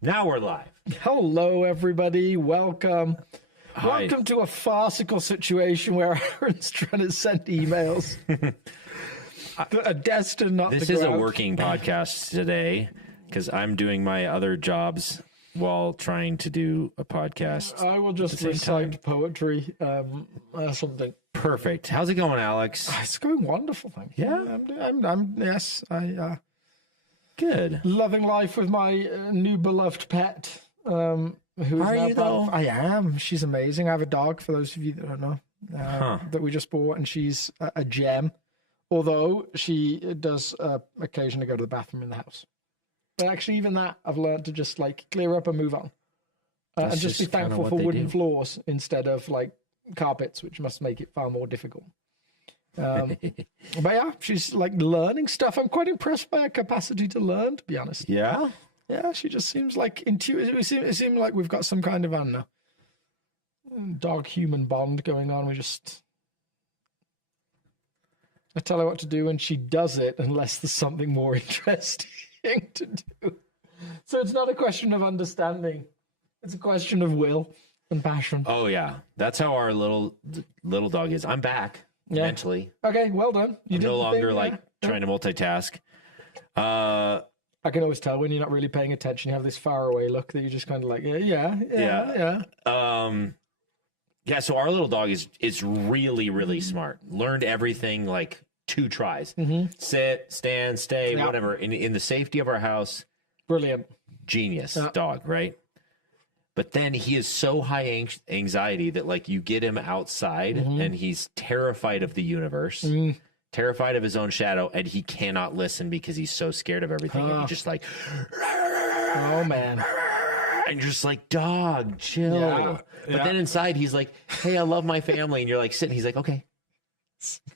Now we're live. Hello, everybody. Welcome. Hi. Welcome to a farcical situation where Aaron's trying to send emails that are destined not to This go is a out. working podcast today because I'm doing my other jobs while trying to do a podcast. I will just same time. recite poetry or something. Perfect. How's it going, Alex? It's going wonderful, thank you. Yeah? I Good. loving life with my new beloved pet. Who is Are now you, part of- though? I am. She's amazing. I have a dog, for those of you that don't know, that we just bought, and she's a gem. Although she does occasionally go to the bathroom in the house. But actually, even that, I've learned to just like clear up and move on. And That's just be just kinda thankful what for they wooden do. floors instead of like carpets, which must make it far more difficult. But yeah, she's like learning stuff. I'm quite impressed by her capacity to learn, to be honest. Yeah? Yeah, she just seems like intuitive. It seems like we've got some kind of, I don't know, dog-human bond going on. I tell her what to do and she does it unless there's something more interesting to do. So it's not a question of understanding. It's a question of will and passion. Oh, yeah. That's how our little dog is. I'm back mentally. Okay, well done. You I'm did no the longer thing, like yeah. trying to multitask. I can always tell when you're not really paying attention. You have this faraway look that you're just kind of like, yeah. Yeah, so our little dog is really, really smart. Learned everything like 2 tries. Sit, stand, stay, Yeah. whatever. In the safety of our house, Brilliant. genius Yeah. dog, right? But then he is so high anxiety that like you get him outside and he's terrified of the universe, terrified of his own shadow, and he cannot listen because he's so scared of everything. And he's just like, Oh, man. and you're just like, dog, chill. Yeah, But then inside he's like, hey, I love my family. And you're like, sit. And he's like, okay,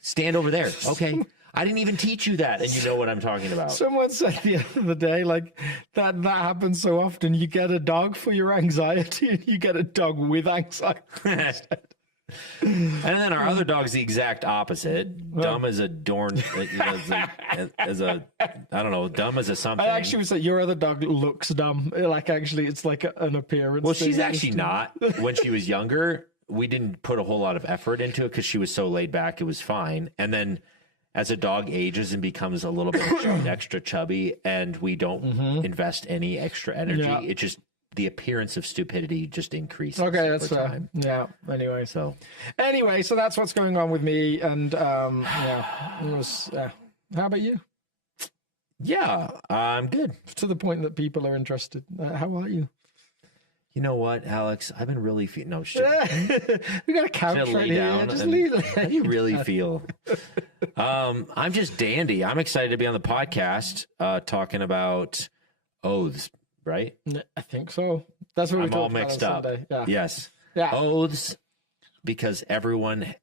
stand over there. Okay. I didn't even teach you that. And you know what I'm talking about. Someone said the other day, like, that happens so often. You get a dog for your anxiety and you get a dog with anxiety. And then our other dog's the exact opposite. Dumb as a dorn, as a I don't know, dumb as a something. I actually would say your other dog looks dumb. Like, actually, it's like an appearance. Well, thing. she's actually not. When she was younger, we didn't put a whole lot of effort into it because she was so laid back. It was fine. And then as a dog ages and becomes a little bit extra chubby, and we don't invest any extra energy, Yeah. it just the appearance of stupidity just increases. Okay, that's over fair. time. Yeah. Anyway, so that's what's going on with me. And yeah, it was. How about you? Yeah, I'm good. To the point that people are interested. How are you? You know what, Alex? I've been really feeling. No, shit. We got a couch Should I right lay here. down Just and- leave. How do you really feel? I'm just dandy. I'm excited to be on the podcast talking about oaths, right? I think so. That's what we I'm all talked about mixed on up. Sunday. Yeah. Yes. Yeah. Oaths, because everyone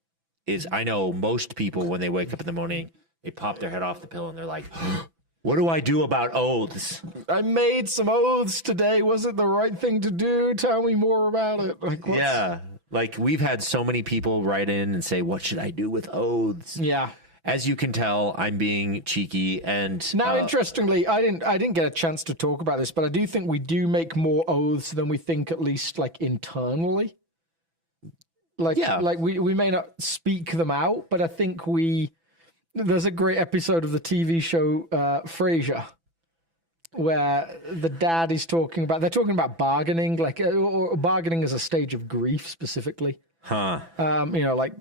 is, I know most people, when they wake up in the morning, they pop their head off the pillow and they're like, what do I do about oaths? I made some oaths today. Was it the right thing to do? Tell me more about it. Like, what's... Yeah. Like we've had so many people write in and say, what should I do with oaths? Yeah. As you can tell, I'm being cheeky and Now, interestingly, I didn't get a chance to talk about this, but I do think we do make more oaths than we think, at least like internally. Like, Yeah. like we may not speak them out, but I think there's a great episode of the TV show Frasier where the dad is they're talking about bargaining, like or bargaining as a stage of grief specifically. huh? Like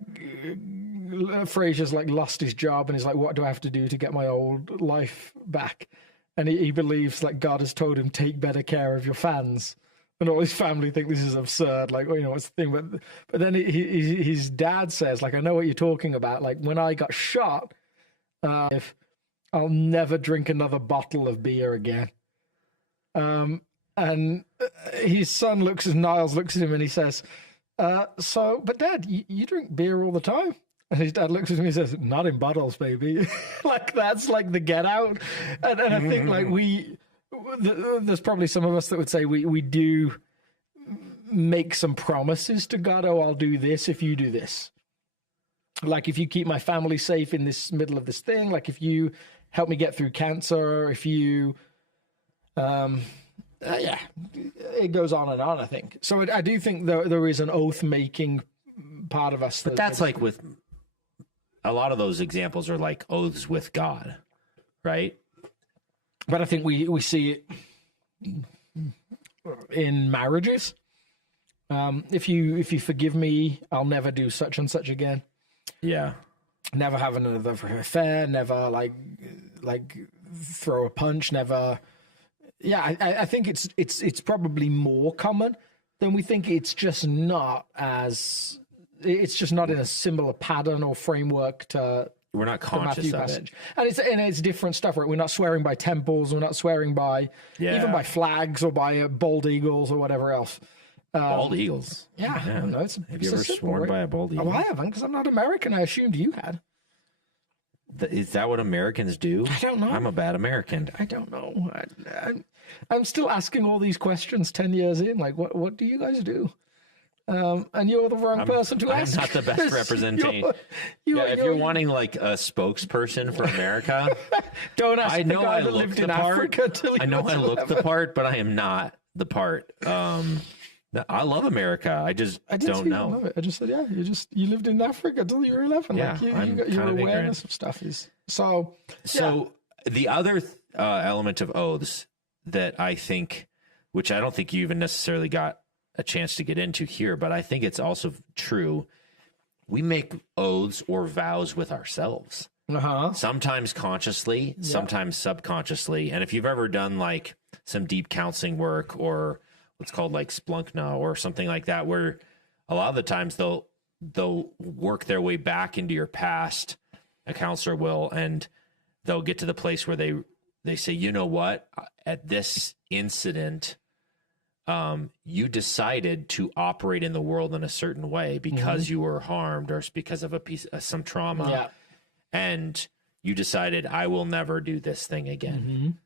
Frasier's like lost his job and he's like, what do I have to do to get my old life back? And he believes like God has told him, take better care of your fans. And all his family think this is absurd. Like, what's the thing? But then his dad says, like, I know what you're talking about. Like when I got shot, if I'll never drink another bottle of beer again. And his son Niles looks at him and he says, but Dad, you drink beer all the time. And his dad looks at him and he says, not in bottles, baby. Like, that's like the get out. And I think like there's probably some of us that would say we do make some promises to God. Oh, I'll do this if you do this. Like, if you keep my family safe in this middle of this thing, like if you help me get through cancer, if you Yeah, it goes on and on, I think. So I do think there is an oath-making part of us. But that's like with a lot of those examples are like oaths with God, right? But I think we see it in marriages. If you forgive me, I'll never do such and such again. Yeah. Never have another affair. Never like throw a punch. Never. Yeah, I think it's probably more common than we think. It's just not in a similar pattern or framework to. We're not conscious of it. And it's different stuff, right? We're not swearing by temples. We're not swearing by even by flags or by bald eagles or whatever else. Bald eagles. Yeah. I don't know. Have you ever sworn by a bald eagle? Oh, I haven't, because I'm not American. I assumed you had. Is that what Americans do? I don't know. I'm a bad American. I don't know. I'm still asking all these questions 10 years in. Like, what do you guys do? And you're the wrong person to ask. I'm not the best representation. If you're wanting like a spokesperson for America, don't ask I know the guy I that look lived the in part. Africa till he I know was I look 11. the part, but I am not the part. I love America. I just don't know. I love it. I just said, you lived in Africa till you were 11. Yeah, like kind your of awareness ignorant. of stuff is so. The other element of oaths that I think, which I don't think you even necessarily got a chance to get into here, but I think it's also true. We make oaths or vows with ourselves. Sometimes consciously, sometimes subconsciously. And if you've ever done like some deep counseling work or what's called like splunkna or something like that, where a lot of the times they'll work their way back into your past, a counselor will, and they'll get to the place where they say, you know what, at this incident, you decided to operate in the world in a certain way because you were harmed or because of some trauma. Yeah. And you decided, I will never do this thing again.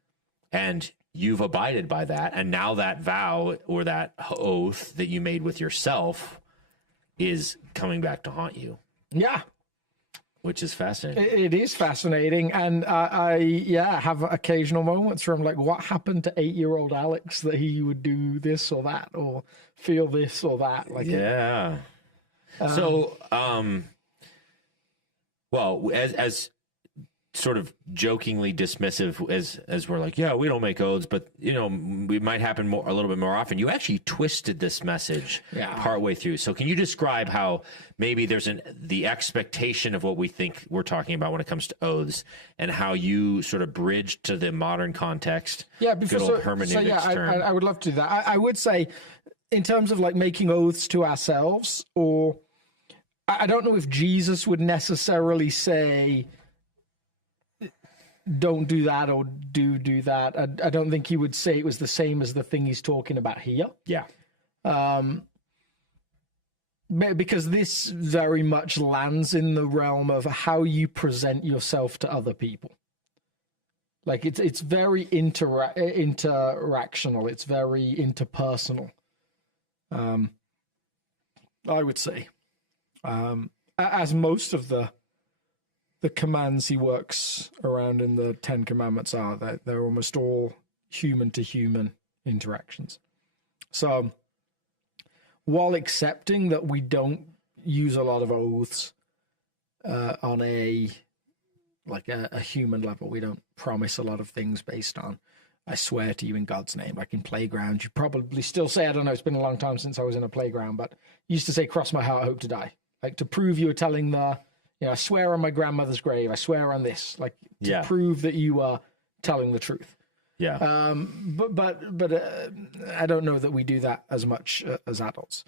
And you've abided by that. And now that vow or that oath that you made with yourself is coming back to haunt you. Yeah. Which is fascinating. It is fascinating. And I have occasional moments where I'm like, what happened to 8-year-old Alex that he would do this or that or feel this or that? Like, yeah. Well, as sort of jokingly dismissive as we're like, yeah, we don't make oaths, but we might happen a little bit more often. You actually twisted this message partway through. So can you describe how maybe there's the expectation of what we think we're talking about when it comes to oaths and how you sort of bridged to the modern context? Yeah, hermeneutics term. I would love to do that. I would say in terms of like making oaths to ourselves, or I don't know if Jesus would necessarily say, don't do that or do that. I don't think he would say it was the same as the thing he's talking about here. Yeah. Because this very much lands in the realm of how you present yourself to other people. Like it's very interactional. It's very interpersonal. I would say, as most of the commands he works around in the 10 Commandments are, that they're almost all human to human interactions. So while accepting that we don't use a lot of oaths on a human level, we don't promise a lot of things based on, I swear to you in God's name, like in playgrounds, you probably still say, I don't know, it's been a long time since I was in a playground, but you used to say, cross my heart, I hope to die. Like to prove you were telling I swear on my grandmother's grave, I swear on this, like to prove that you are telling the truth. Yeah. But I don't know that we do that as much as adults.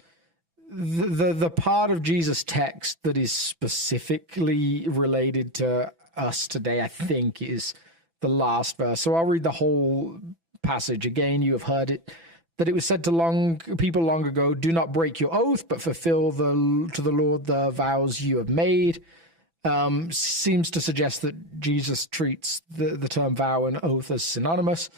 The part of Jesus' text that is specifically related to us today, I think, is the last verse. So I'll read the whole passage again. You have heard it, that it was said to people long ago, do not break your oath, but fulfill to the Lord the vows you have made. Seems to suggest that Jesus treats the term vow and oath as synonymous.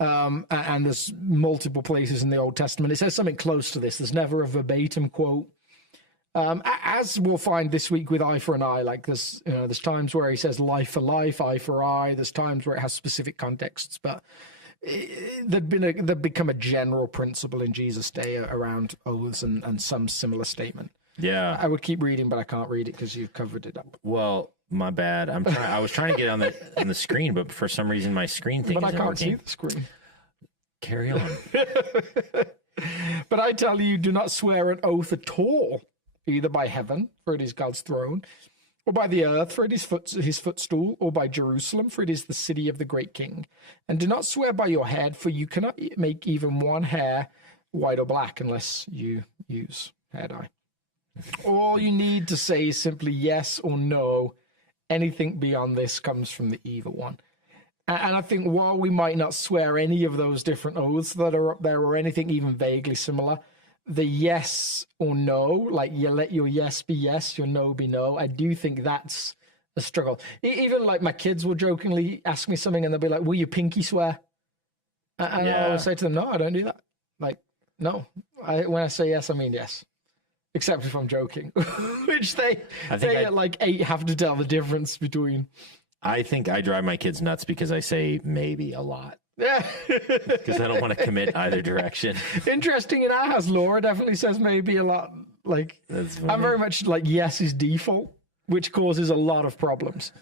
And there's multiple places in the Old Testament. It says something close to this. There's never a verbatim quote. As we'll find this week with eye for an eye, like there's times where he says life for life, eye for eye. There's times where it has specific contexts, but there'd become a general principle in Jesus' day around oaths and some similar statement. Yeah. I would keep reading, but I can't read it because you've covered it up. Well, my bad. I was trying to get on the screen, but for some reason my screen thing But I isn't can't working. see the screen. Carry on. But I tell you, do not swear an oath at all, either by heaven, for it is God's throne, or by the earth, for it is his footstool, or by Jerusalem, for it is the city of the great king. And do not swear by your head, for you cannot make even one hair white or black unless you use hair dye. All you need to say is simply yes or no. Anything beyond this comes from the evil one. And I think while we might not swear any of those different oaths that are up there or anything even vaguely similar, the yes or no, like you let your yes be yes, your no be no, I do think that's a struggle. Even like my kids will jokingly ask me something and they'll be like, will you pinky swear? And I always say to them, no, I don't do that. Like, no. When I say yes, I mean yes. Except if I'm joking, which they at like 8 have to tell the difference between. I think I drive my kids nuts because I say maybe a lot. Yeah. Because I don't want to commit either direction. Interesting, in our house, Laura definitely says maybe a lot. Like, I'm very much like yes is default, which causes a lot of problems.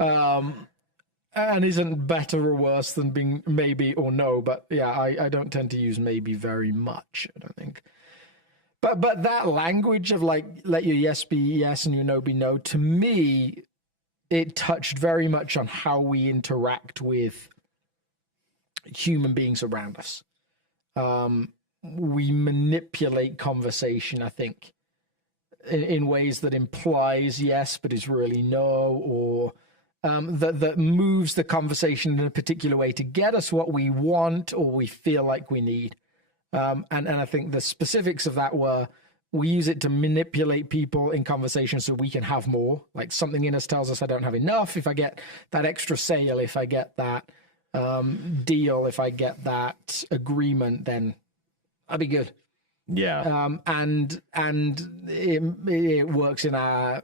And isn't better or worse than being maybe or no. But yeah, I don't tend to use maybe very much, I don't think. But that language of like, let your yes be yes and your no be no, to me, it touched very much on how we interact with human beings around us. We manipulate conversation, I think, in ways that implies yes, but is really no, or that moves the conversation in a particular way to get us what we want or we feel like we need. And I think the specifics of that were we use it to manipulate people in conversation so we can have more. Like something in us tells us I don't have enough. If I get that extra sale, if I get that deal, if I get that agreement, then I'll be good. Yeah. And it works in our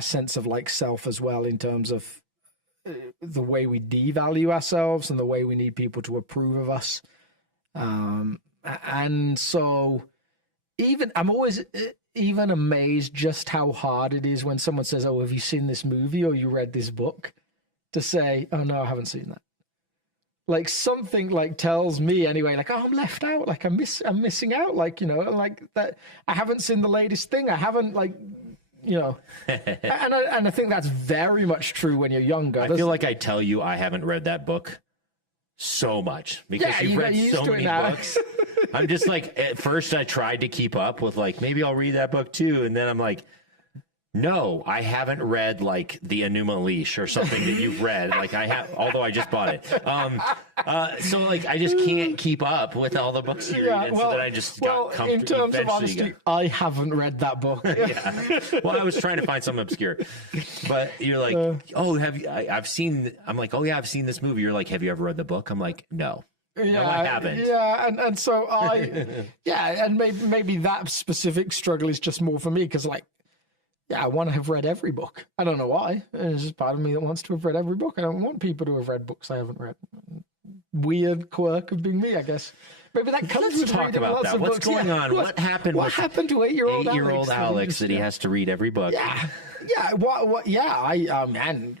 sense of like self as well, in terms of the way we devalue ourselves and the way we need people to approve of us. And so I'm always even amazed just how hard it is when someone says, oh, have you seen this movie or you read this book? To say, oh no, I haven't seen that. Like something like tells me anyway, like, oh, I'm left out. Like I'm missing out. Like, you know, like that. I haven't seen the latest thing. I haven't like, you know, and I think that's very much true when you're younger. I feel like I tell you I haven't read that book so much because you've read so many books. I'm just like, at first I tried to keep up with like, maybe I'll read that book too. And then I'm like, no, I haven't read like the Enuma Leash or something that you've read. Like I have, although I just bought it. So like, I just can't keep up with all the books you read. And so then I just got comfortable. In terms of honesty, I haven't read that book. Yeah. Well, I was trying to find something obscure, but you're like, oh, have you, I've seen, I'm like, oh yeah, I've seen this movie. You're like, have you ever read the book? I'm like, no. Yeah, no, I haven't. Yeah, and so and maybe that specific struggle is just more for me because like, yeah, I want to have read every book. I don't know why. There's just part of me that wants to have read every book. I don't want people to have read books I haven't read. Weird quirk of being me, I guess. Maybe that comes Let's talk about that. What's going on? What happened? What happened to 8-year-old Alex that he has to read every book? Yeah. What? Yeah. Man,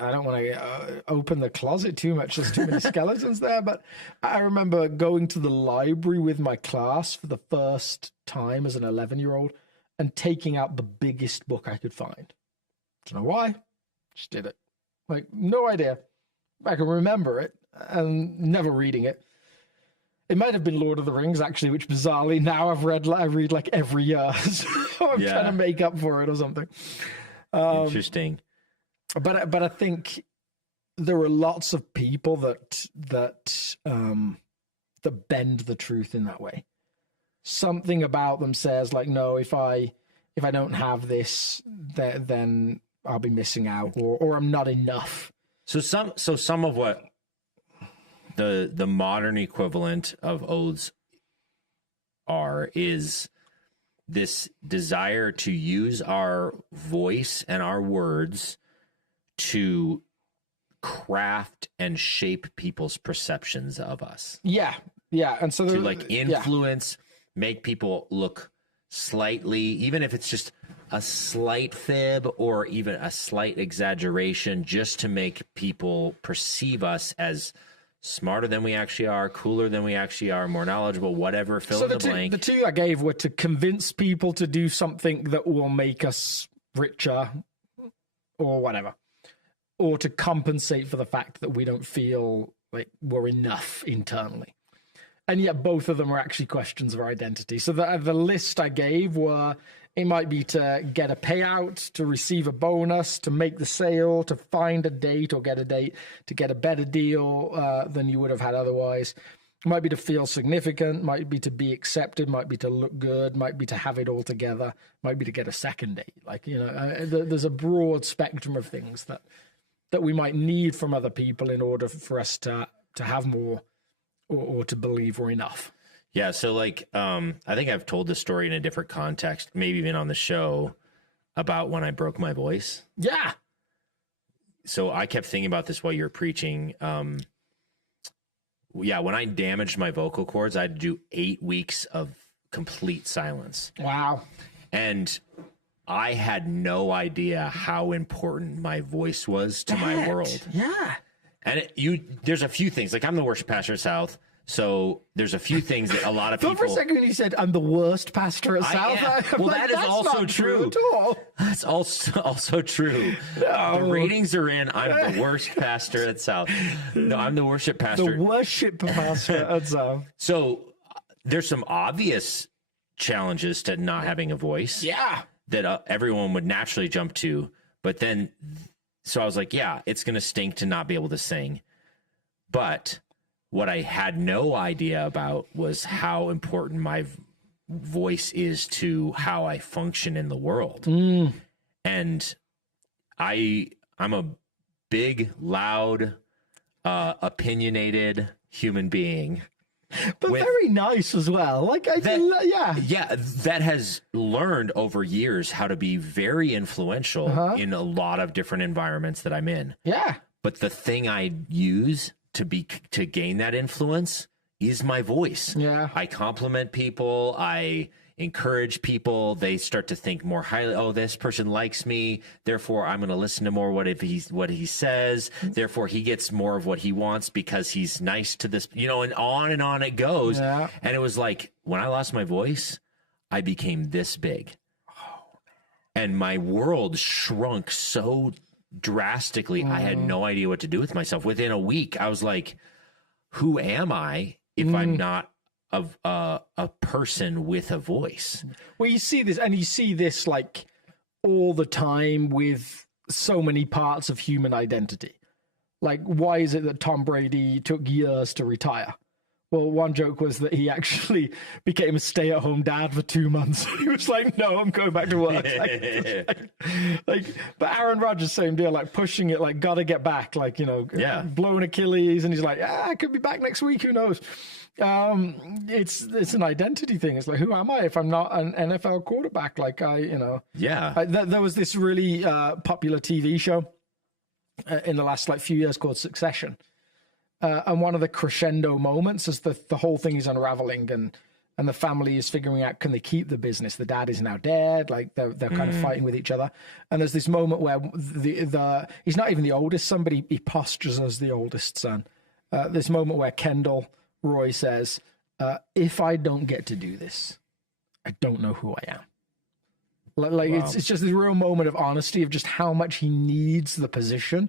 I don't want to open the closet too much. There's too many skeletons there. But I remember going to the library with my class for the first time as an 11-year-old. And taking out the biggest book I could find. Don't know why. Just did it. Like, no idea. I can remember it and never reading it. It might have been Lord of the Rings, actually, which bizarrely now I read like every year. So I'm trying to make up for it or something. Interesting. But I think there are lots of people that bend the truth in that way. Something about them says like, no, if I don't have this, then I'll be missing out, or I'm not enough. So some of what the modern equivalent of oaths is this desire to use our voice and our words to craft and shape people's perceptions of us. Yeah. And so to like influence, make people look slightly, even if it's just a slight fib or even a slight exaggeration, just to make people perceive us as smarter than we actually are, cooler than we actually are, more knowledgeable, whatever, fill in the blank. The two I gave were to convince people to do something that will make us richer or whatever, or to compensate for the fact that we don't feel like we're enough internally. And yet both of them are actually questions of our identity. So the list I gave were, it might be to get a payout, to receive a bonus, to make the sale, to find a date or get a date, to get a better deal than you would have had otherwise. It might be to feel significant, might be to be accepted, might be to look good, might be to have it all together, might be to get a second date. Like, you know, there's a broad spectrum of things that we might need from other people in order for us to have more or to believe we're enough. Yeah. So like, I think I've told this story in a different context, maybe even on the show, about when I broke my voice. Yeah. So I kept thinking about this while you were preaching. Yeah. When I damaged my vocal cords, I had to do 8 weeks of complete silence. Wow. And I had no idea how important my voice was to my world. Yeah. And there's a few things, like I'm the worship pastor at South. So there's a few things that a lot of people. For a second, you said I'm the worst pastor at South. Well, that is also true. That's also true. No. The ratings are in. I'm the worst pastor at South. No, I'm the worship pastor. The worship pastor at South. So there's some obvious challenges to not having a voice. Yeah. That everyone would naturally jump to. But then, so I was like, yeah, it's going to stink to not be able to sing. But what I had no idea about was how important my voice is to how I function in the world. And I'm a big, loud, opinionated human being. But very nice as well. Like, yeah, that has learned over years how to be very influential in a lot of different environments that I'm in. Yeah. But the thing I use to gain that influence is my voice. Yeah. I compliment people. I encourage people. They start to think more highly. Oh, this person likes me. Therefore, I'm going to listen to more what he says. Therefore, he gets more of what he wants because he's nice to this, and on it goes. Yeah. And it was like, when I lost my voice, I became this big. Oh, man. And my world shrunk so drastically. I had no idea what to do with myself. Within a week, I was like, who am I if I'm not a person with a voice? Well, you see this like all the time with so many parts of human identity. Like, why is it that Tom Brady took years to retire? Well, one joke was that he actually became a stay-at-home dad for 2 months. He was like, no, I'm going back to work. But Aaron Rodgers, same deal, like pushing it, like, got to get back, like, blown Achilles. And he's like, I could be back next week. Who knows? It's an identity thing. It's like, who am I if I'm not an NFL quarterback? Like, Yeah. There was this really popular TV show in the last few years called Succession. And one of the crescendo moments as the whole thing is unraveling and the family is figuring out, can they keep the business? The dad is now dead. Like they're kind of fighting with each other. And there's this moment where he's not even the oldest son, but he postures as the oldest son. This moment where Kendall Roy says, if I don't get to do this, I don't know who I am. Wow. It's just this real moment of honesty of just how much he needs the position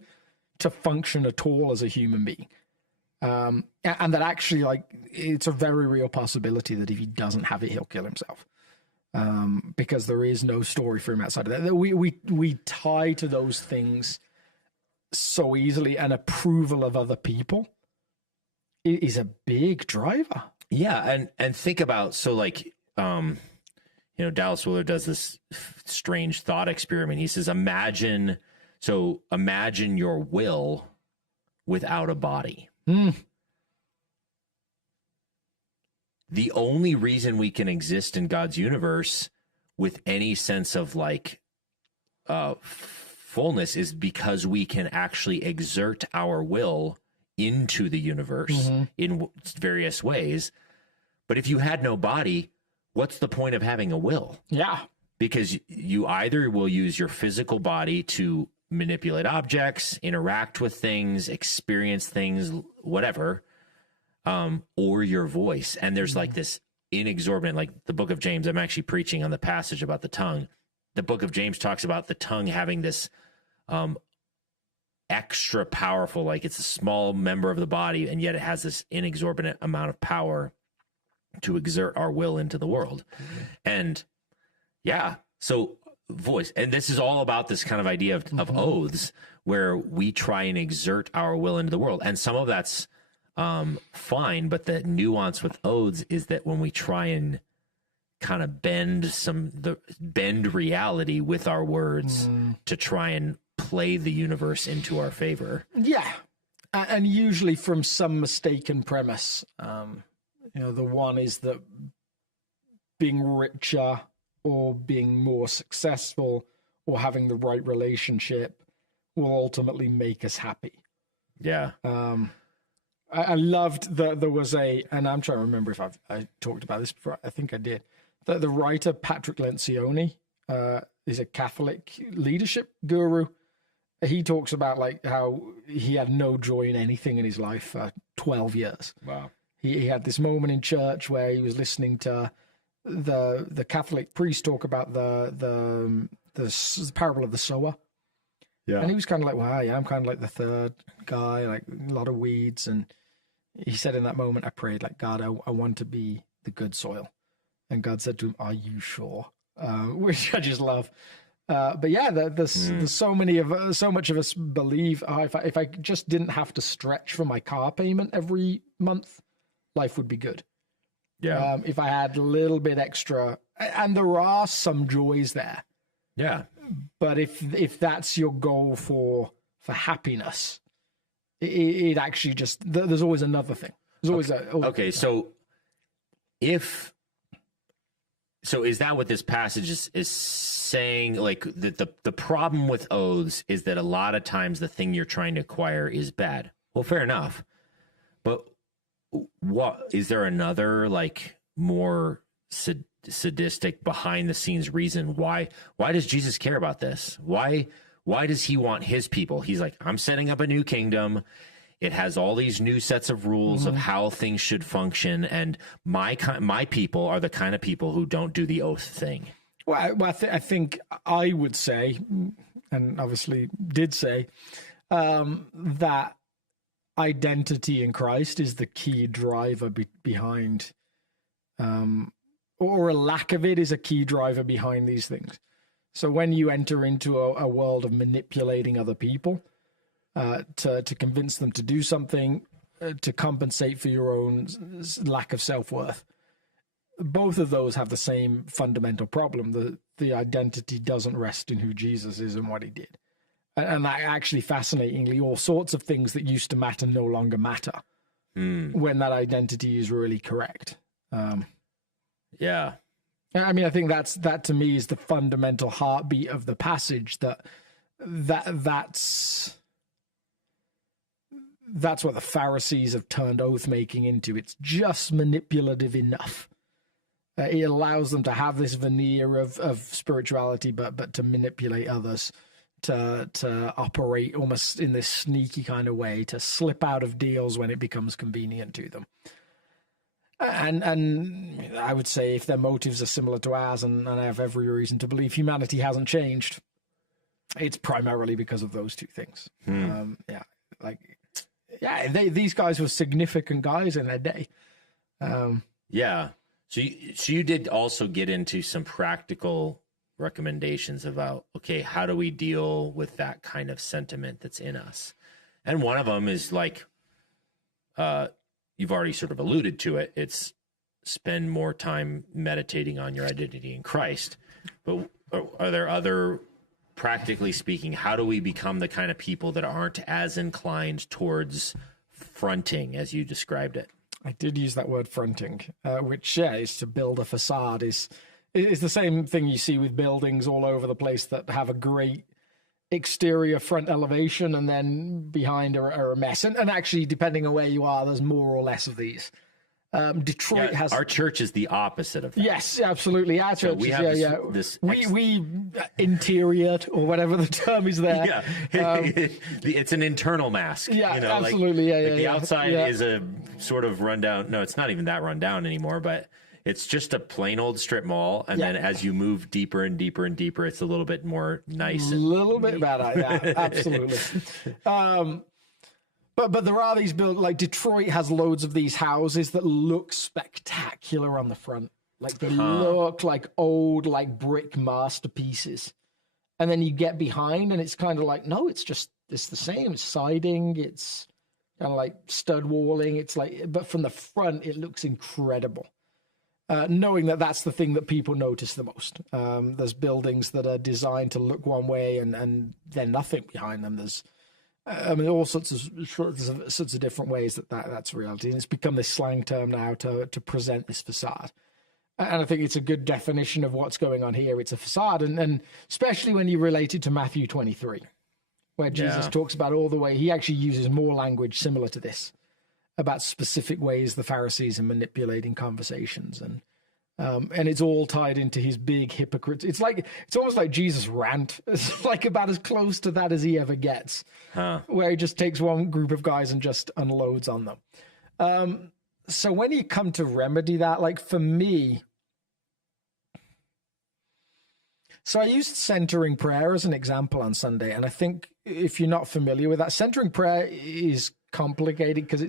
to function at all as a human being. And that actually, it's a very real possibility that if he doesn't have it, he'll kill himself. Because there is no story for him outside of that. We tie to those things so easily, and approval of other people is a big driver. Yeah, and think about, Dallas Willard does this strange thought experiment. He says, imagine your will without a body. The only reason we can exist in God's universe with any sense of fullness is because we can actually exert our will into the universe in various ways. But if you had no body, what's the point of having a will? Yeah. Because you either will use your physical body to manipulate objects, interact with things, experience things, whatever, or your voice. And there's like this inexorbitant, like the book of James, I'm actually preaching on the passage about the tongue. The book of James talks about the tongue having this extra powerful, like it's a small member of the body, and yet it has this inexorbitant amount of power to exert our will into the world. And yeah, so voice, and this is all about this kind of idea of oaths, where we try and exert our will into the world. And some of that's fine, but the nuance with oaths is that when we try and kind of bend reality with our words to try and play the universe into our favor. Yeah. And usually from some mistaken premise. The one is that being richer or being more successful or having the right relationship will ultimately make us happy. Yeah. I loved that there was and I'm trying to remember if I talked about this before. I think I did. The writer Patrick Lencioni is a Catholic leadership guru. He talks about like how he had no joy in anything in his life for 12 years. Wow. He had this moment in church where he was listening to the Catholic priest talk about the parable of the sower. Yeah. And he was kind of like, well, yeah, I'm kind of like the third guy, like a lot of weeds. And he said in that moment, I prayed like, God, I want to be the good soil. And God said to him, are you sure? Which I just love. But yeah, there's so much of us believe, if I just didn't have to stretch for my car payment every month, life would be good. Yeah. If I had a little bit extra, and there are some joys there. Yeah. But if that's your goal for happiness, it actually just, there's always another thing. There's always okay. So is that what this passage is saying? Like the problem with oaths is that a lot of times the thing you're trying to acquire is bad. Well, fair enough. But what is there another like more sadistic behind the scenes reason why does Jesus care about this? Why does he want his people? He's like, I'm setting up a new kingdom. It has all these new sets of rules of how things should function, and my people are the kind of people who don't do the oath thing. Well, I think I would say, and obviously did say, that identity in Christ is the key driver behind, or a lack of it is a key driver behind these things. So when you enter into a world of manipulating other people, to convince them to do something, to compensate for your own lack of self-worth, both of those have the same fundamental problem. The identity doesn't rest in who Jesus is and what he did. And that actually, fascinatingly, all sorts of things that used to matter no longer matter when that identity is really correct. Yeah. I mean, I think that to me is the fundamental heartbeat of the passage, that's what the Pharisees have turned oath-making into. It's just manipulative enough. It allows them to have this veneer of spirituality, but to manipulate others, to operate almost in this sneaky kind of way, to slip out of deals when it becomes convenient to them. And I would say if their motives are similar to ours, and I have every reason to believe humanity hasn't changed, it's primarily because of those two things. These guys were significant guys in their day. Yeah. So you did also get into some practical recommendations about, okay, how do we deal with that kind of sentiment that's in us? And one of them is like, you've already sort of alluded to it. It's spend more time meditating on your identity in Christ. But are there other, practically speaking, how do we become the kind of people that aren't as inclined towards fronting as you described it? I did use that word fronting, which is to build a facade. Is the same thing you see with buildings all over the place that have a great exterior front elevation, and then behind are a mess. And actually, depending on where you are, there's more or less of these. Detroit has... Our church is the opposite of that. Yes, absolutely. Our church we is, have we interior or whatever the term is there. It's an internal mask. Yeah, absolutely. The outside is a sort of rundown. No, it's not even that rundown anymore, but it's just a plain old strip mall. And then as you move deeper and deeper and deeper, it's a little bit more nice. A little bit better. Yeah, absolutely. But there are these buildings, like Detroit has loads of these houses that look spectacular on the front. Like they look like old, like brick masterpieces. And then you get behind and it's kind of like, no, it's the same. It's siding. It's kind of like stud walling. It's like, but from the front, it looks incredible. Knowing that that's the thing that people notice the most. There's buildings that are designed to look one way and then nothing behind them. There's, all sorts of different ways that's reality. And it's become this slang term now to present this facade. And I think it's a good definition of what's going on here. It's a facade. And especially when you relate it to Matthew 23, where Jesus talks about all the way, he actually uses more language similar to this about specific ways the Pharisees are manipulating conversations. And it's all tied into his big hypocrite. It's almost like Jesus' rant. It's like about as close to that as he ever gets, where he just takes one group of guys and just unloads on them. So when you come to remedy that, like for me, so I used centering prayer as an example on Sunday. And I think if you're not familiar with that, centering prayer is complicated because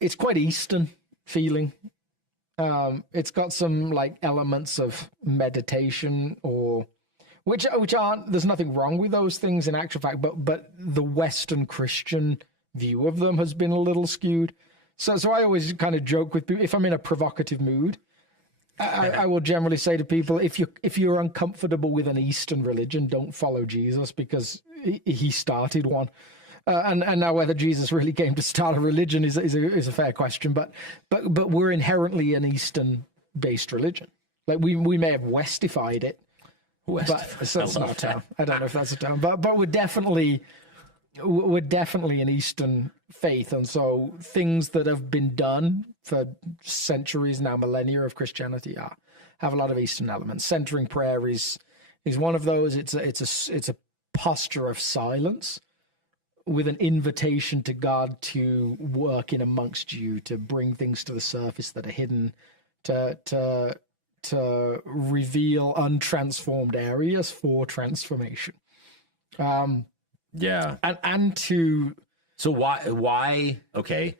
it's quite Eastern feeling. It's got some like elements of meditation which aren't, there's nothing wrong with those things in actual fact, but the Western Christian view of them has been a little skewed. So I always kind of joke with people, if I'm in a provocative mood, I will generally say to people, if you're uncomfortable with an Eastern religion, don't follow Jesus because he started one. And now whether Jesus really came to start a religion is a fair question, but we're inherently an Eastern-based religion. Like we may have Westified it, but so it's not a term. I don't know if that's a term, but we're definitely an Eastern faith, and so things that have been done for centuries now, millennia of Christianity, have a lot of Eastern elements. Centering prayer is one of those. It's a posture of silence, with an invitation to God to work in amongst you, to bring things to the surface that are hidden, to reveal untransformed areas for transformation. And to... So why, okay,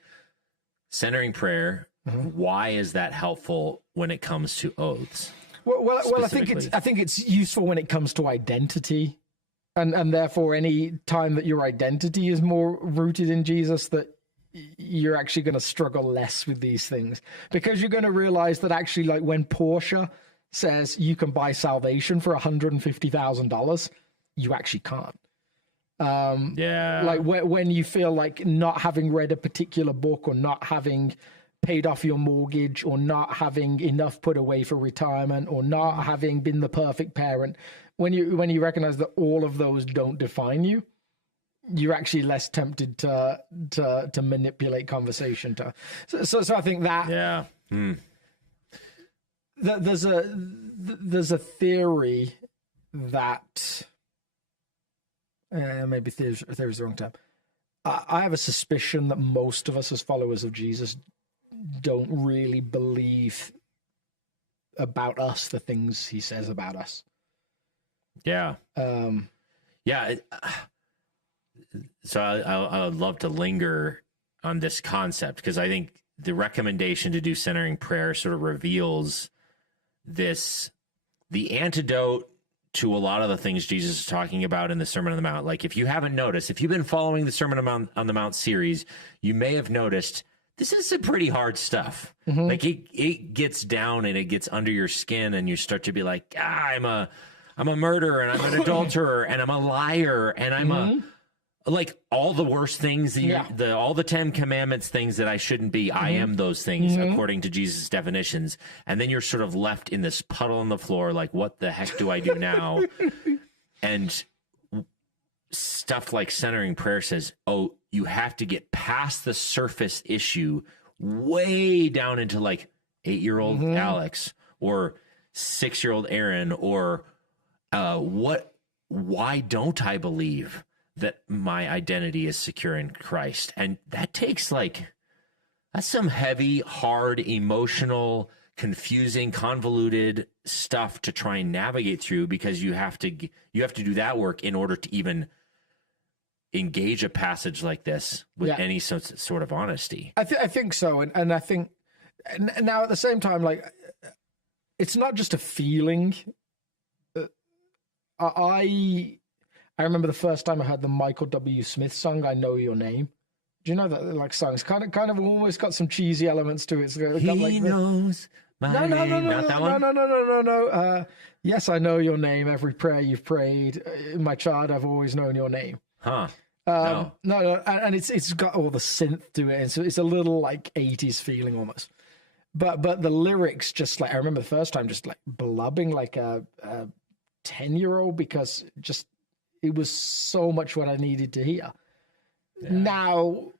centering prayer, why is that helpful when it comes to oaths? Well, I think it's useful when it comes to identity. And therefore, any time that your identity is more rooted in Jesus, that you're actually going to struggle less with these things, because you're going to realize that actually, like when Porsche says you can buy salvation for $150,000, you actually can't. Like when you feel like not having read a particular book, or not having paid off your mortgage, or not having enough put away for retirement, or not having been the perfect parent, when you recognize that all of those don't define you, you're actually less tempted to manipulate conversation. So I think that there's a theory that maybe theory is the wrong term. I have a suspicion that most of us as followers of Jesus don't really believe about us the things he says about us. Yeah. So I would love to linger on this concept, because I think the recommendation to do centering prayer sort of reveals the antidote to a lot of the things Jesus is talking about in the Sermon on the Mount. Like, if you haven't noticed, if you've been following the Sermon on the Mount series, you may have noticed this is some pretty hard stuff. Like it gets down and it gets under your skin, and you start to be like, I'm a murderer, and I'm an adulterer, and I'm a liar, and I'm like all the worst things, all the 10 commandments things that I shouldn't be, I am those things according to Jesus' definitions. And then you're sort of left in this puddle on the floor, like, what the heck do I do now? And stuff like centering prayer says, oh, you have to get past the surface issue way down into like 8-year-old Alex or 6-year-old Aaron, or why don't I believe that my identity is secure in Christ? And that takes that's some heavy, hard, emotional, confusing, convoluted stuff to try and navigate through, because you have to do that work in order to even engage a passage like this with any sort of honesty. I think so. And I think now at the same time, like, it's not just a feeling. I remember the first time I heard the Michael W. Smith song, "I Know Your Name." Do you know that like song? It's kind of almost got some cheesy elements to it. It's got, he knows my name. Not that one? No. Yes, I know your name. Every prayer you've prayed, my child, I've always known your name. Huh? No, and it's got all the synth to it, and so it's a little like 80s feeling almost. But the lyrics, just like I remember the first time, just like blubbing like a 10-year-old, because just it was so much what I needed to hear. Yeah. Now,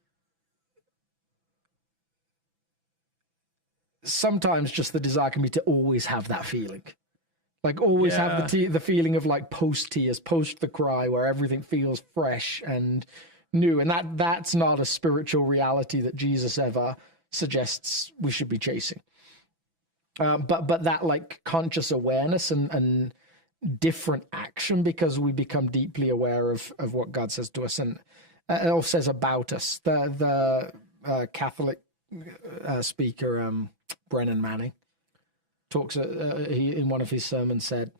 sometimes just the desire can be to always have that feeling, like always have the feeling of like post tears, post the cry, where everything feels fresh and new, and that's not a spiritual reality that Jesus ever suggests we should be chasing. But that like conscious awareness and different action, because we become deeply aware of what God says to us and or says about us. The Catholic speaker Brennan Manning talks. He in one of his sermons said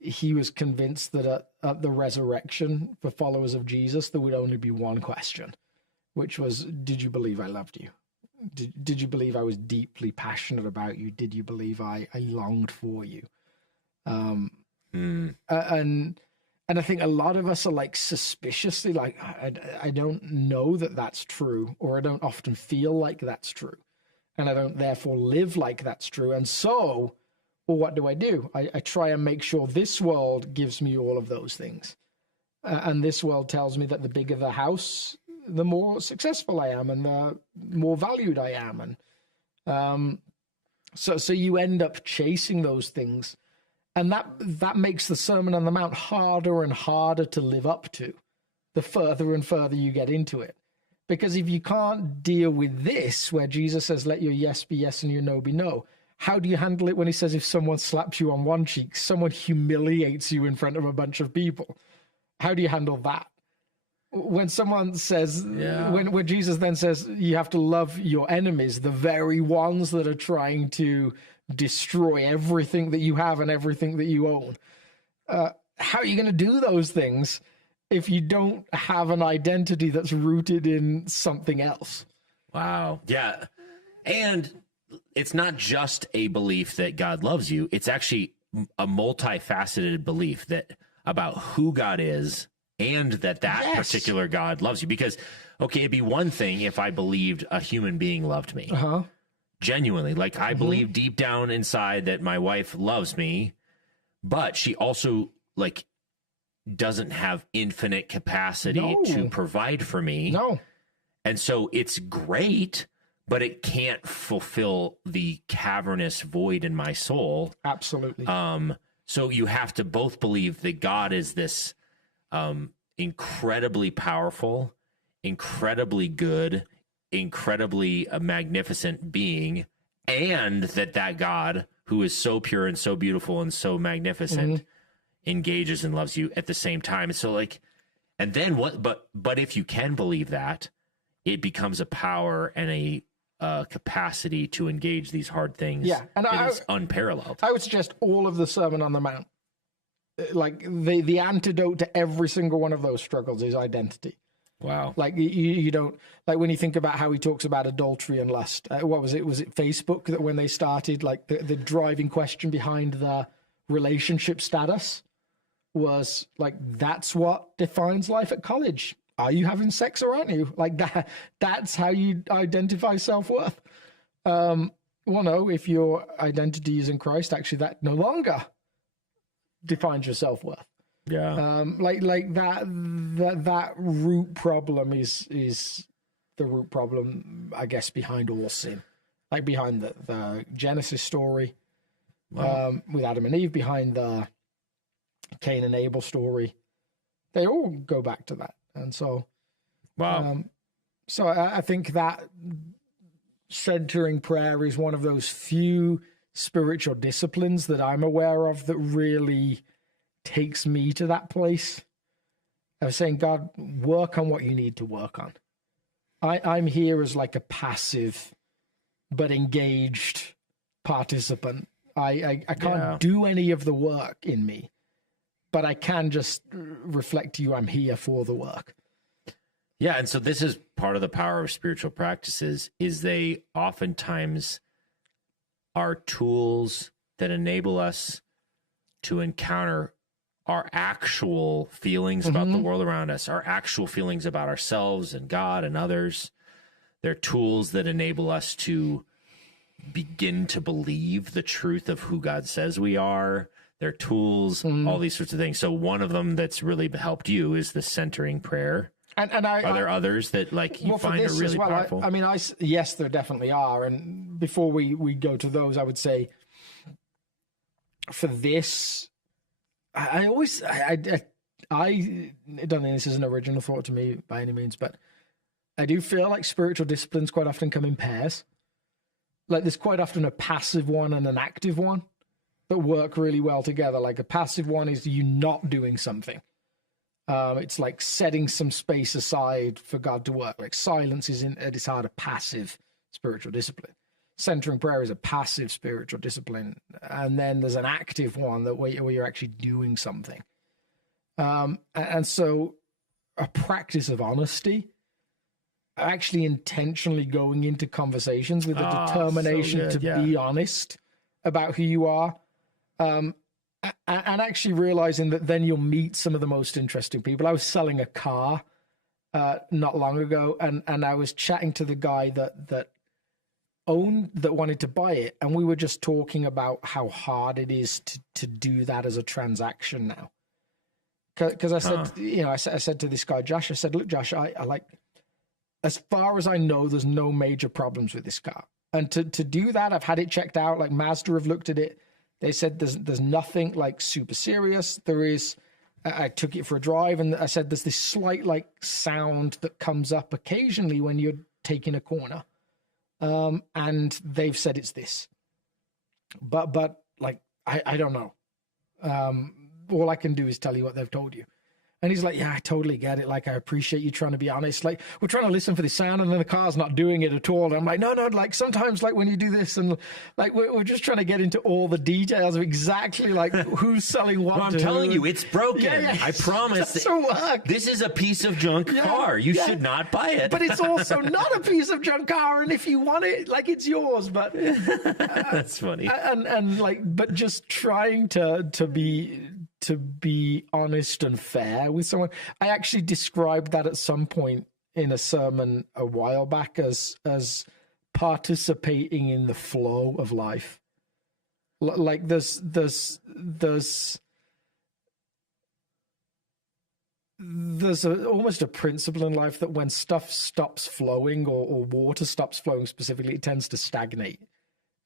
he was convinced that at the resurrection, for followers of Jesus, there would only be one question, which was, "Did you believe I loved you? Did you believe I was deeply passionate about you? Did you believe I longed for you?" And I think a lot of us are like suspiciously like, I don't know that that's true, or I don't often feel like that's true, and I don't therefore live like that's true. And so, well, what do? I try and make sure this world gives me all of those things. And this world tells me that the bigger the house, the more successful I am and the more valued I am. And so you end up chasing those things. And that makes the Sermon on the Mount harder and harder to live up to the further and further you get into it. Because if you can't deal with this, where Jesus says, let your yes be yes and your no be no, how do you handle it when he says if someone slaps you on one cheek, someone humiliates you in front of a bunch of people? How do you handle that? When someone says, when Jesus then says you have to love your enemies, the very ones that are trying to destroy everything that you have and everything that you own, how are you going to do those things if you don't have an identity that's rooted in something else? Wow. Yeah. And it's not just a belief that God loves you. It's actually a multifaceted belief that about who God is, and that particular God loves you. Because, okay, it'd be one thing if I believed a human being loved me. Genuinely. Like, I believe deep down inside that my wife loves me, but she also, like, doesn't have infinite capacity to provide for me. And so it's great, but it can't fulfill the cavernous void in my soul. Absolutely. So you have to both believe that God is this incredibly powerful, incredibly good, incredibly magnificent being, and that God, who is so pure and so beautiful and so magnificent, engages and loves you at the same time. So, like, and then what? But if you can believe that, it becomes a power and a capacity to engage these hard things. Yeah, and it's unparalleled. I would suggest all of the Sermon on the Mount, like the antidote to every single one of those struggles is identity. Wow. Like you don't, like when you think about how he talks about adultery and lust, what was it? Was it Facebook that when they started, like the driving question behind the relationship status was like, that's what defines life at college. are you having sex or aren't you? Like that's how you identify self-worth. Well, no, if your identity is in Christ, actually that no longer defines your self-worth. Yeah. Like that root problem is the root problem, I guess, behind all sin. Like behind the Genesis story, with Adam and Eve, behind the Cain and Abel story. They all go back to that. And so, so I think that centering prayer is one of those few spiritual disciplines that I'm aware of that really takes me to that place of saying, God, work on what you need to work on. I'm here as like a passive but engaged participant. I can't do any of the work in me, but I can just reflect to you I'm here for the work. Yeah, and so this is part of the power of spiritual practices, is they oftentimes are tools that enable us to encounter our actual feelings about the world around us, our actual feelings about ourselves and God and others. They're tools that enable us to begin to believe the truth of who God says we are. They're tools, all these sorts of things. So one of them that's really helped you is the centering prayer. And are there others that like you find are really powerful? I mean, yes, there definitely are. And before we go to those, I would say for this, I don't think this is an original thought to me by any means, but I do feel like spiritual disciplines quite often come in pairs. Like there's quite often a passive one and an active one that work really well together. Like a passive one is you not doing something. It's like setting some space aside for God to work. Like silence is at its heart a passive spiritual discipline. Centering prayer is a passive spiritual discipline. And then there's an active one that where you're actually doing something. And so a practice of honesty, actually intentionally going into conversations with a determination to be honest about who you are, and actually realizing that then you'll meet some of the most interesting people. I was selling a car not long ago, and I was chatting to the guy that wanted to buy it, and we were just talking about how hard it is to do that as a transaction now. Because I said, I said to this guy, Josh, I said, look, Josh, I like, as far as I know, there's no major problems with this car. And to do that, I've had it checked out. Like Mazda have looked at it. They said there's nothing like super serious. There is, I took it for a drive and I said there's this slight like sound that comes up occasionally when you're taking a corner. And they've said it's this. But like, I don't know. All I can do is tell you what they've told you. And he's like, yeah, I totally get it. Like, I appreciate you trying to be honest. Like, we're trying to listen for the sound and then the car's not doing it at all. And I'm like, no, like sometimes like when you do this and like, we're just trying to get into all the details of exactly like who's selling what. Well, I'm telling you, it's broken. Yeah. I promise. This is a piece of junk car. You should not buy it. But it's also not a piece of junk car. And if you want it, like it's yours, but. That's funny. And like, but just trying to be honest and fair with someone. I actually described that at some point in a sermon a while back as participating in the flow of life. Like there's almost a principle in life that when stuff stops flowing or water stops flowing specifically, it tends to stagnate.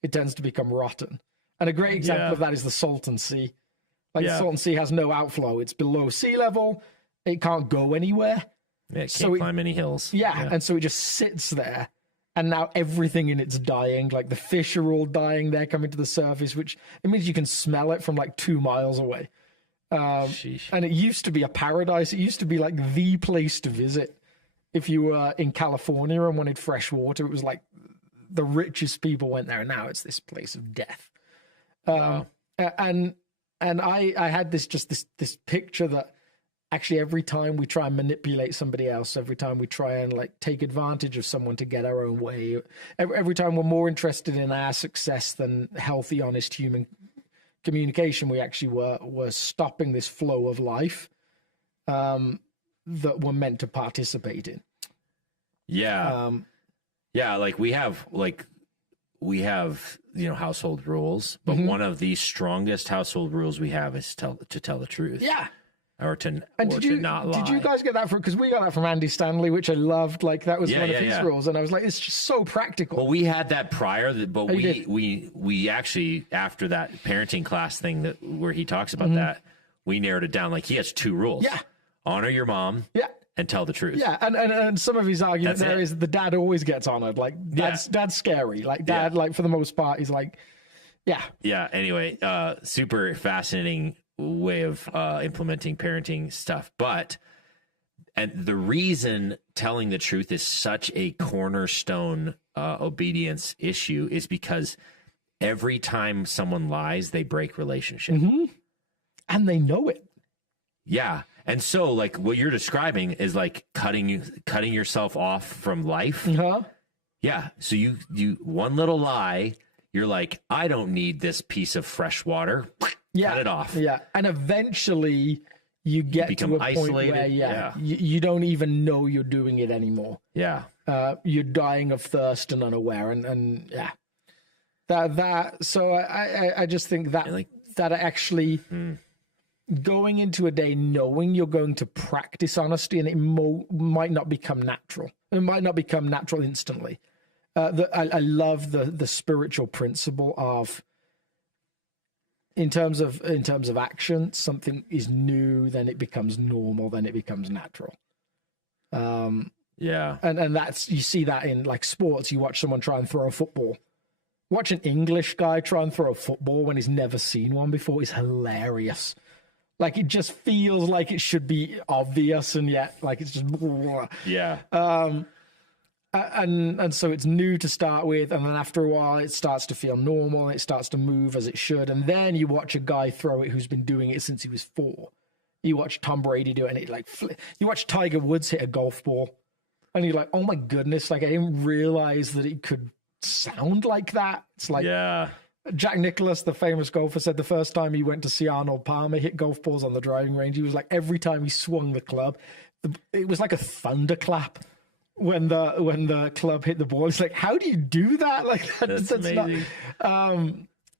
It tends to become rotten. And a great example of that is the Salton Sea. Like the Salton Sea has no outflow. It's below sea level. It can't go anywhere. Yeah, it can't climb any hills. Yeah, and so it just sits there. And now everything in it's dying. Like the fish are all dying there, coming to the surface, which it means you can smell it from like 2 miles away. And it used to be a paradise. It used to be like the place to visit. If you were in California and wanted fresh water, it was like the richest people went there. And now it's this place of death. And I had this picture that actually every time we try and manipulate somebody else, every time we try and like take advantage of someone to get our own way, every time we're more interested in our success than healthy, honest human communication, we actually were stopping this flow of life. that we're meant to participate in. Yeah. Yeah. Like we have, household rules, but one of the strongest household rules we have is to tell the truth. Yeah. Or to not lie. Did you guys get that from, because we got that from Andy Stanley, which I loved. Like that was one of his rules. And I was like, it's just so practical. Well, we had that prior, but we actually, after that parenting class thing where he talks about that, we narrowed it down. Like he has 2 rules. Yeah. Honor your mom. Yeah. And tell the truth. Yeah, and some of his argument is the dad always gets honored. Like dad's scary. Like dad, like for the most part, he's like, yeah. Yeah. Anyway, super fascinating way of implementing parenting stuff. And the reason telling the truth is such a cornerstone obedience issue is because every time someone lies, they break relationship. And they know it. Yeah. And so, like, what you're describing is like cutting yourself off from life. Yeah. So you one little lie, you're like, I don't need this piece of fresh water. Cut it off. Yeah. And eventually you get to a isolated. Point where, you don't even know you're doing it anymore. Yeah. You're dying of thirst and unaware. And yeah. So I just think that that actually going into a day knowing you're going to practice honesty, and it might not become natural. It might not become natural instantly. I love the spiritual principle of, in terms of action, something is new, then it becomes normal, then it becomes natural. Yeah. And that's, you see that in like sports. You watch someone try and throw a football. Watch an English guy try and throw a football when he's never seen one before is hilarious. Like, it just feels like it should be obvious, and yet, like, it's just... Yeah. And so it's new to start with, and then after a while, it starts to feel normal, it starts to move as it should, and then you watch a guy throw it who's been doing it since he was 4. You watch Tom Brady do it, and it, like... You watch Tiger Woods hit a golf ball, and you're like, oh my goodness, like, I didn't realize that it could sound like that. It's like... Yeah. Jack Nicklaus, the famous golfer, said the first time he went to see Arnold Palmer hit golf balls on the driving range, he was like, every time he swung the club, it was like a thunderclap when the club hit the ball. It's like, how do you do that? Like, that's amazing. Not,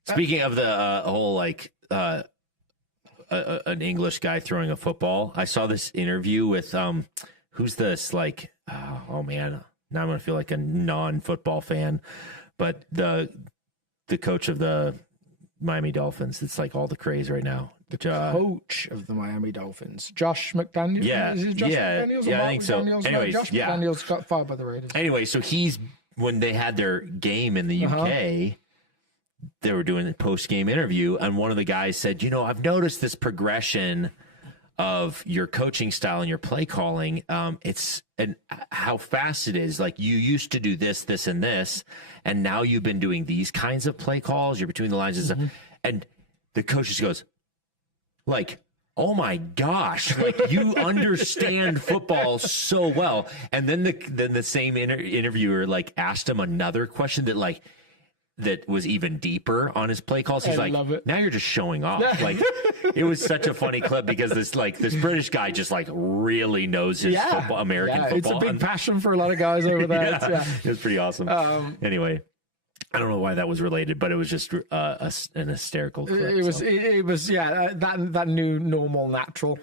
speaking of the whole, like, an English guy throwing a football, I saw this interview with who's this, like, oh man, now I'm gonna feel like a non-football fan, but the coach of the Miami Dolphins. It's like all the craze right now. Coach of the Miami Dolphins, Josh McDaniels. Yeah, is it Josh McDaniels? Yeah, I think so. McDaniels? Anyways, Josh McDaniels got fired by the Raiders. Anyway, so when they had their game in the UK, they were doing a post-game interview, and one of the guys said, I've noticed this progression of your coaching style and your play calling. It's and how fast it is. Like, you used to do this, this, and this, and now you've been doing these kinds of play calls. You're between the lines and stuff. And the coach just goes, like, oh my gosh, like, you understand football so well. And then the same interviewer, like, asked him another question that was even deeper on his play calls. He's like, now you're just showing off. Like, it was such a funny clip because this British guy just, like, really knows his football, American football. It's a big passion for a lot of guys over there. It was pretty awesome. Anyway, I don't know why that was related, but it was just an hysterical clip. It was that new normal natural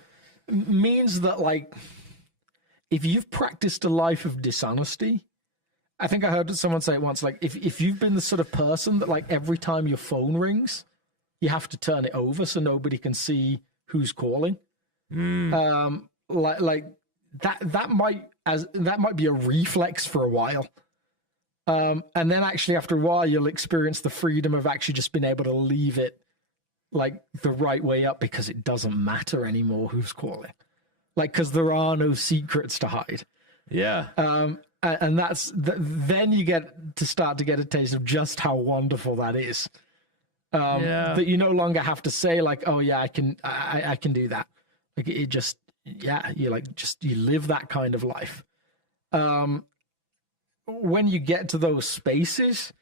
means that, like, if you've practiced a life of dishonesty, I think I heard someone say it once, like, if you've been the sort of person that, like, every time your phone rings, you have to turn it over so nobody can see who's calling. Like that might be a reflex for a while. And then actually after a while, you'll experience the freedom of actually just being able to leave it, like, the right way up, because it doesn't matter anymore who's calling. Like, because there are no secrets to hide. Yeah. And then you get a taste of just how wonderful that is. That you no longer have to say, like, oh yeah, I can do that. Like, it just, you live that kind of life. When you get to those spaces,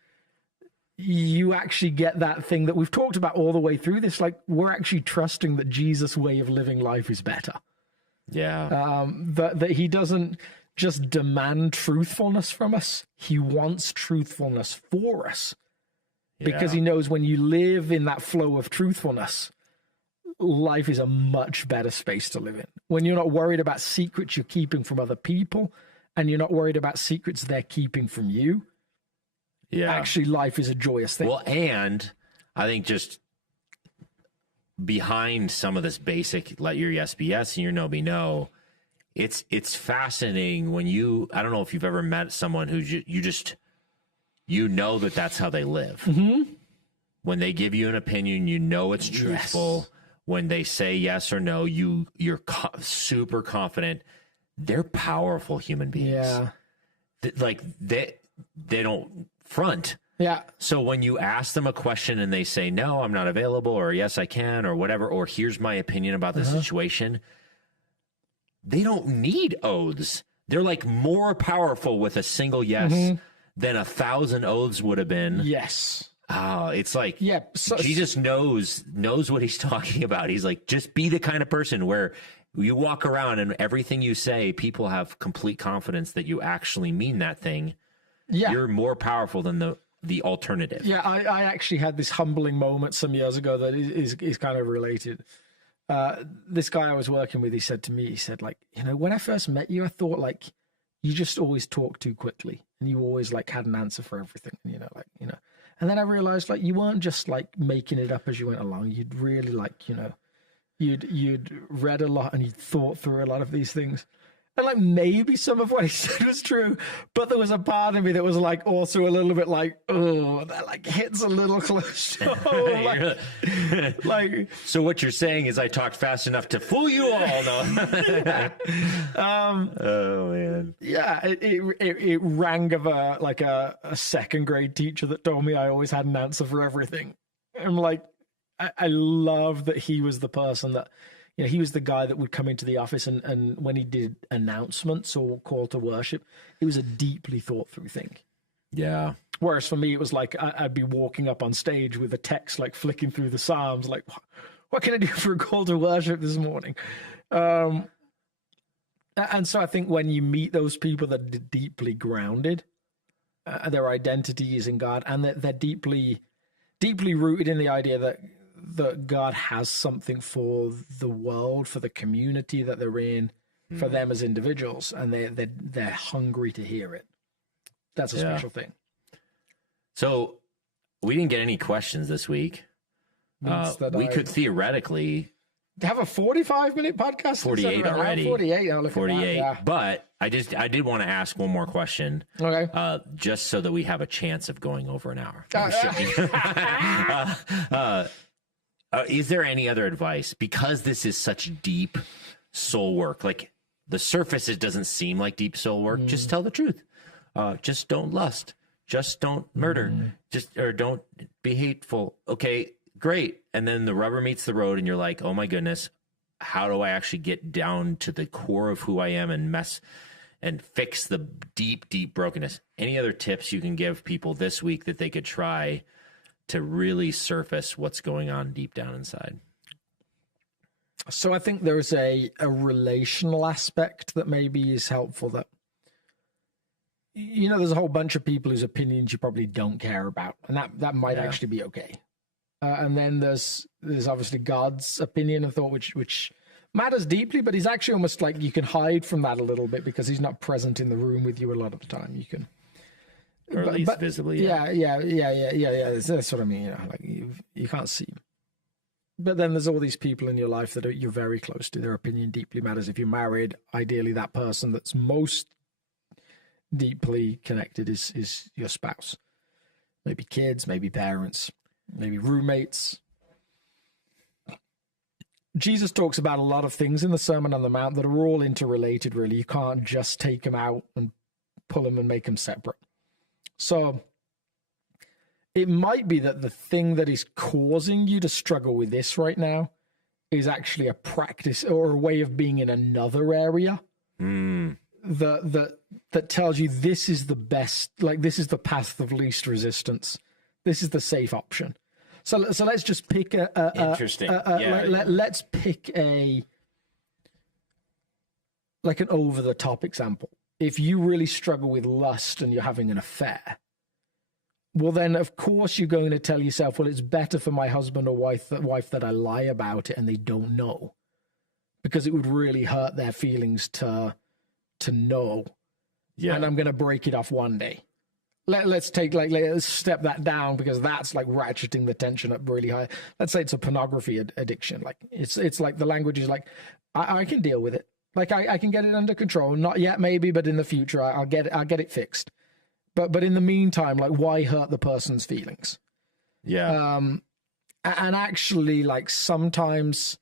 you actually get that thing that we've talked about all the way through this. Like, we're actually trusting that Jesus' way of living life is better. Yeah. That he doesn't just demand truthfulness from us. He wants truthfulness for us because he knows when you live in that flow of truthfulness, life is a much better space to live in. When you're not worried about secrets you're keeping from other people and you're not worried about secrets they're keeping from you. Yeah. Actually, life is a joyous thing. Well, and I think just behind some of this basic let your yes be yes and your no be no, it's fascinating when I don't know if you've ever met someone who you know that that's how they live. Mm-hmm. When they give you an opinion, you know it's truthful. Yes. When they say yes or no, you're super confident. They're powerful human beings. Yeah. They don't front. Yeah. So when you ask them a question and they say, no, I'm not available, or yes, I can, or whatever, or here's my opinion about the situation, they don't need oaths. They're like more powerful with a single yes than 1,000 oaths would have been. Yes. Oh, it's like Jesus knows what he's talking about. He's like, just be the kind of person where you walk around and everything you say, people have complete confidence that you actually mean that thing. Yeah. You're more powerful than the alternative. Yeah, I actually had this humbling moment some years ago that is kind of related. This guy I was working with, he said to me, like, when I first met you, I thought like you just always talk too quickly and you always like had an answer for everything, And then I realized like you weren't just like making it up as you went along. You'd really like, you'd read a lot and you'd thought through a lot of these things. And like maybe some of what he said was true, but there was a part of me that was like also a little bit like, oh, that like hits a little close to home. like, so what you're saying is I talked fast enough to fool you all. No. Oh man. Yeah, it rang of a second grade teacher that told me I always had an answer for everything. I'm like, I love that he was the person that. He was the guy that would come into the office and when he did announcements or call to worship, it was a deeply thought through thing. Yeah. Whereas for me, it was like I'd be walking up on stage with a text, like flicking through the Psalms, like, what can I do for a call to worship this morning? And so I think when you meet those people that are deeply grounded, their identity is in God, and they're deeply, deeply rooted in the idea that God has something for the world, for the community that they're in, for them as individuals, and they're hungry to hear it. That's a special thing. So we didn't get any questions this week. We could theoretically have a 45-minute podcast. 48 already. 48. 48. Yeah. But I did want to ask one more question. Okay. Just so that we have a chance of going over an hour. Is there any other advice? Because this is such deep soul work, like the surface, it doesn't seem like deep soul work. Just tell the truth. Just don't lust. Just don't murder. Or don't be hateful. Okay, great. And then the rubber meets the road and you're like, oh my goodness, how do I actually get down to the core of who I am and fix the deep, deep brokenness? Any other tips you can give people this week that they could try to really surface what's going on deep down inside? So I think there's a relational aspect that maybe is helpful. That there's a whole bunch of people whose opinions you probably don't care about, and that might actually be okay. And then there's obviously God's opinion and thought, which matters deeply, but he's actually almost like you can hide from that a little bit because he's not present in the room with you a lot of the time. You can. Or at least visibly. Yeah. That's what I mean. Like you can't see. But then there's all these people in your life that you're very close to. Their opinion deeply matters. If you're married, ideally that person that's most deeply connected is your spouse. Maybe kids, maybe parents, maybe roommates. Jesus talks about a lot of things in the Sermon on the Mount that are all interrelated, really. You can't just take them out and pull them and make them separate. So it might be that the thing that is causing you to struggle with this right now is actually a practice or a way of being in another area that tells you this is the best, like this is the path of least resistance. This is the safe option. So let's just pick interesting. let's pick a like an over-the-top example. If you really struggle with lust and you're having an affair, well, then, of course, you're going to tell yourself, well, it's better for my husband or wife that I lie about it and they don't know, because it would really hurt their feelings to know. Yeah. And I'm going to break it off one day. Let's step that down, because that's like ratcheting the tension up really high. Let's say it's a pornography addiction. Like it's like the language is like, I can deal with it. Like I can get it under control. Not yet, maybe, but in the future, I'll get it fixed. But in the meantime, like, why hurt the person's feelings? Yeah. And actually, like, sometimes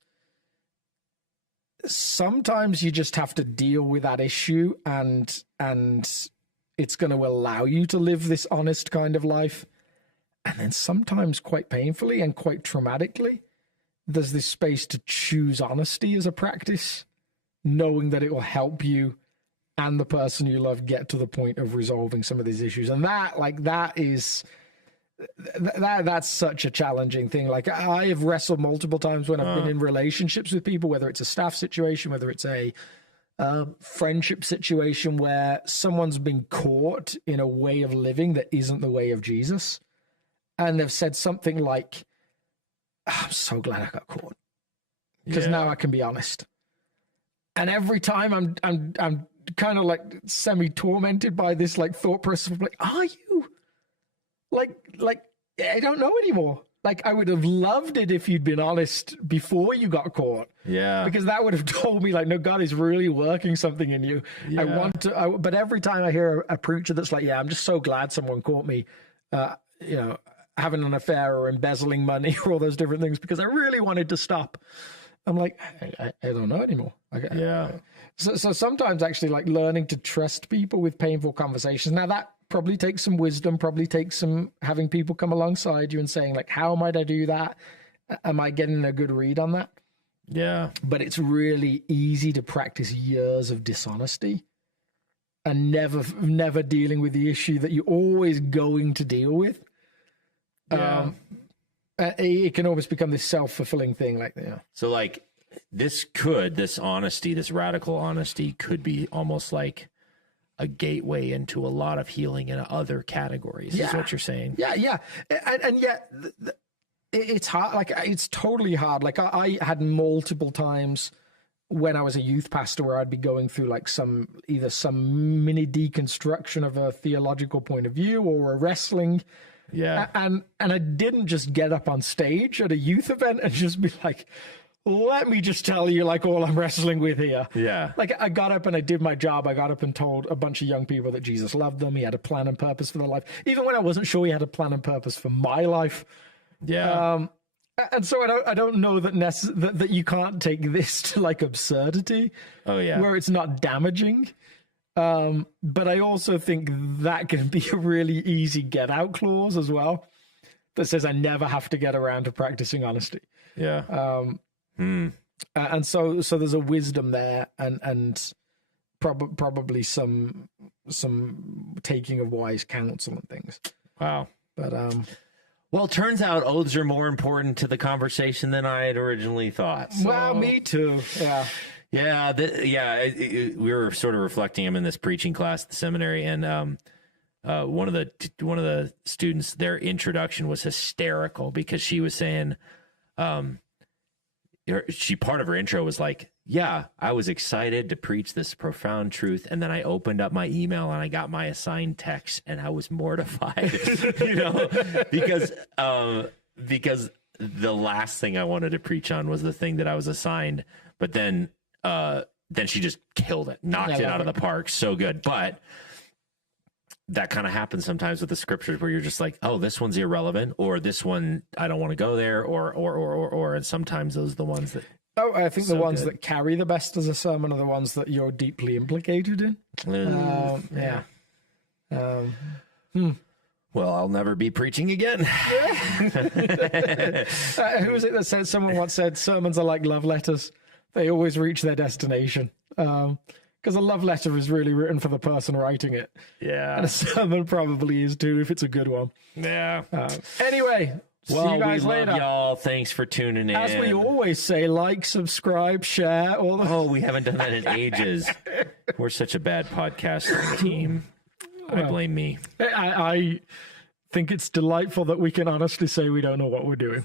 you just have to deal with that issue, and it's going to allow you to live this honest kind of life. And then sometimes quite painfully and quite traumatically, there's this space to choose honesty as a practice, knowing that it will help you and the person you love get to the point of resolving some of these issues. And that's such a challenging thing. Like, I have wrestled multiple times when I've been in relationships with people, whether it's a staff situation, whether it's a friendship situation, where someone's been caught in a way of living that isn't the way of Jesus. And they've said something like, I'm so glad I got caught, because now I can be honest. And every time I'm kind of like semi-tormented by this like thought process of like, are you like I don't know anymore. Like, I would have loved it if you'd been honest before you got caught. Yeah. Because that would have told me, like, no, God is really working something in you. Yeah. But every time I hear a preacher that's like, yeah, I'm just so glad someone caught me, having an affair or embezzling money or all those different things, because I really wanted to stop. I'm like, I don't know anymore. So sometimes actually, like, learning to trust people with painful conversations. Now, that probably takes some wisdom, probably takes some having people come alongside you and saying, like, how might I do that? Am I getting a good read on that? Yeah. But it's really easy to practice years of dishonesty and never dealing with the issue that you're always going to deal with. Yeah. It can almost become this self-fulfilling thing. Like, So, like, this honesty, this radical honesty could be almost like a gateway into a lot of healing in other categories, is what you're saying. Yeah. And yet it's hard. Like, it's totally hard. Like, I had multiple times when I was a youth pastor where I'd be going through like either some mini deconstruction of a theological point of view or a wrestling. Yeah. And I didn't just get up on stage at a youth event and just be like, let me just tell you, like, all I'm wrestling with here. Yeah. Like, I got up and I did my job. I got up and told a bunch of young people that Jesus loved them. He had a plan and purpose for their life, even when I wasn't sure he had a plan and purpose for my life. Yeah. And so I don't know that you can't take this to like absurdity. Oh, yeah. Where it's not damaging. But I also think that can be a really easy get out clause as well, that says I never have to get around to practicing honesty. Yeah. And so there's a wisdom there, and probably some taking of wise counsel and things. Wow. But well, it turns out oaths are more important to the conversation than I had originally thought. So. Well, me too. Yeah. Yeah. We were sort of reflecting him in this preaching class at the seminary, and one of the students, their introduction was hysterical, because she was saying, part of her intro was like, yeah, I was excited to preach this profound truth, and then I opened up my email and I got my assigned text and I was mortified, because the last thing I wanted to preach on was the thing that I was assigned, but then she just killed it, knocked it out of the park. So good. But that kind of happens sometimes with the scriptures, where you're just like, oh, this one's irrelevant, or this one, I don't want to go there, or, and sometimes those are the ones that. Oh, I think the ones that carry the best as a sermon are the ones that you're deeply implicated in. Yeah. Well, I'll never be preaching again. Who was it that said, someone once said, sermons are like love letters. They always reach their destination. Because a love letter is really written for the person writing it. Yeah. And a sermon probably is too, if it's a good one. Yeah. Anyway, See Well, you guys we later. love y'all. Thanks for tuning in. As we always say, like, subscribe, share, all the... Oh, we haven't done that in ages. We're such a bad podcast team. I blame me. I think it's delightful that we can honestly say we don't know what we're doing.